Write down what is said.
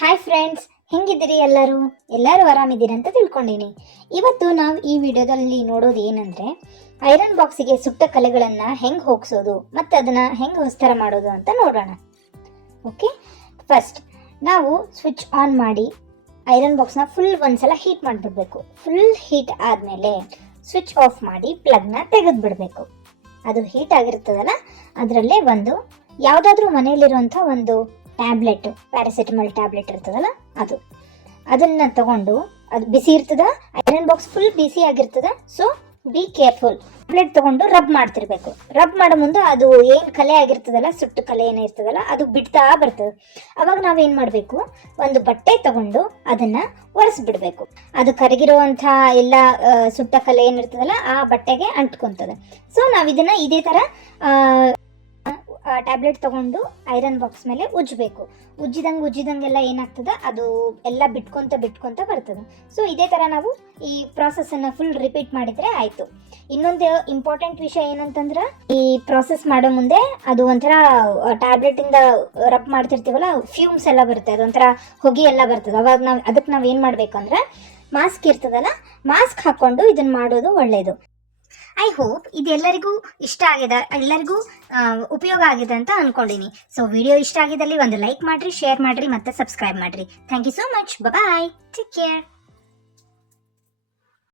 Hi friends, ಹೆಂಗಿದ್ದೀರಿ? ಎಲ್ಲರೂ ಆರಾಮಿದ್ದೀರಿ ಅಂತ ತಿಳ್ಕೊಂಡಿನಿ. ಇವತ್ತು ನಾವು ಈ ವಿಡಿಯೋದಲ್ಲಿ ನೋಡೋದು ಏನಂದ್ರೆ, ಐರನ್ ಬಾಕ್ಸಿಗೆ ಸುಟ್ಟ ಕಲೆಗಳನ್ನು ಹೆಂಗೆ ಹೋಗಿಸೋದು ಮತ್ತು ಅದನ್ನು ಹೆಂಗೆ ಹೊಸ್ತರ ಮಾಡೋದು ಅಂತ ನೋಡೋಣ. ಓಕೆ, ಫಸ್ಟ್ ನಾವು ಸ್ವಿಚ್ ಆನ್ ಮಾಡಿ ಐರನ್ ಬಾಕ್ಸ್ನ ಫುಲ್ ಒಂದ್ಸಲ ಹೀಟ್ ಮಾಡಿಬಿಡ್ಬೇಕು. ಫುಲ್ ಹೀಟ್ ಆದಮೇಲೆ ಸ್ವಿಚ್ ಆಫ್ ಮಾಡಿ ಪ್ಲಗ್ನ ತೆಗೆದುಬಿಡಬೇಕು. ಅದು ಹೀಟ್ ಆಗಿರ್ತದಲ್ಲ, ಅದರಲ್ಲೇ ಒಂದು ಯಾವುದಾದ್ರೂ ಮನೆಯಲ್ಲಿರುವಂಥ ಒಂದು ಟ್ಯಾಬ್ಲೆಟ್, ಪ್ಯಾರಾಸಿಟಮಲ್ ಟ್ಯಾಬ್ಲೆಟ್ ಇರ್ತದಲ್ಲ ಅದನ್ನ ತಗೊಂಡು, ಅದು ಬಿಸಿ ಇರ್ತದ, ಐರನ್ ಬಾಕ್ಸ್ ಫುಲ್ ಬಿಸಿ ಆಗಿರ್ತದ. So be careful. ಟ್ಯಾಬ್ಲೆಟ್ ತಗೊಂಡು ರಬ್ ಮಾಡ್ತಿರ್ಬೇಕು. ರಬ್ ಮಾಡೋ ಮುಂದೆ ಅದು ಏನು ಕಲೆ ಆಗಿರ್ತದಲ್ಲ, ಸುಟ್ಟು ಕಲೆ ಏನಿರ್ತದಲ್ಲ, ಅದು ಬಿಡ್ತಾ ಬರ್ತದೆ. ಅವಾಗ ನಾವೇನು ಮಾಡಬೇಕು, ಒಂದು ಬಟ್ಟೆ ತಗೊಂಡು ಅದನ್ನ ಒರೆಸ್ಬಿಡ್ಬೇಕು. ಅದು ಕರಗಿರುವಂಥ ಎಲ್ಲ ಸುಟ್ಟ ಕಲೆ ಏನಿರ್ತದಲ್ಲ ಆ ಬಟ್ಟೆಗೆ ಅಂಟ್ಕೊಂತದೆ. ಸೊ ನಾವು ಇದನ್ನ ಇದೇ ಥರ ಟ್ಯಾಬ್ಲೆಟ್ ತಗೊಂಡು ಐರನ್ ಬಾಕ್ಸ್ ಮೇಲೆ ಉಜ್ಜಬೇಕು. ಉಜ್ಜಿದಂಗೆಲ್ಲ ಏನಾಗ್ತದೆ, ಅದು ಎಲ್ಲ ಬಿಟ್ಕೊಂತ ಬರ್ತದೆ. ಸೊ ಇದೇ ಥರ ನಾವು ಈ ಪ್ರಾಸೆಸ್ಸನ್ನು ಫುಲ್ ರಿಪೀಟ್ ಮಾಡಿದರೆ ಆಯಿತು. ಇನ್ನೊಂದು ಇಂಪಾರ್ಟೆಂಟ್ ವಿಷಯ ಏನಂತಂದ್ರೆ, ಈ ಪ್ರಾಸೆಸ್ ಮಾಡೋ ಮುಂದೆ ಅದು ಒಂಥರ ಟ್ಯಾಬ್ಲೆಟಿಂದ ರಬ್ ಮಾಡ್ತಿರ್ತೀವಲ್ಲ, ಫ್ಯೂಮ್ಸ್ ಎಲ್ಲ ಬರುತ್ತೆ, ಅದೊಂಥರ ಹೊಗೆ ಎಲ್ಲ ಬರ್ತದೆ. ಅವಾಗ ಅದಕ್ಕೆ ನಾವು ಏನು ಮಾಡಬೇಕಂದ್ರೆ, ಮಾಸ್ಕ್ ಇರ್ತದಲ್ಲ, ಮಾಸ್ಕ್ ಹಾಕ್ಕೊಂಡು ಇದನ್ನು ಮಾಡೋದು ಒಳ್ಳೆಯದು. ಐ ಹೋಪ್ ಇದೆಲ್ಲರಿಗೂ ಇಷ್ಟ ಆಗಿದೆ, ಎಲ್ಲರಿಗೂ ಉಪಯೋಗ ಆಗಿದೆ ಅಂತ ಅನ್ಕೊಂಡಿನಿ. ಸೊ ವಿಡಿಯೋ ಇಷ್ಟ ಆಗಿದ್ದಲ್ಲಿ ಒಂದು ಲೈಕ್ ಮಾಡಿರಿ, ಶೇರ್ ಮಾಡಿರಿ ಮತ್ತು ಸಬ್ಸ್ಕ್ರೈಬ್ ಮಾಡಿರಿ. Thank you so much. Bye, take care.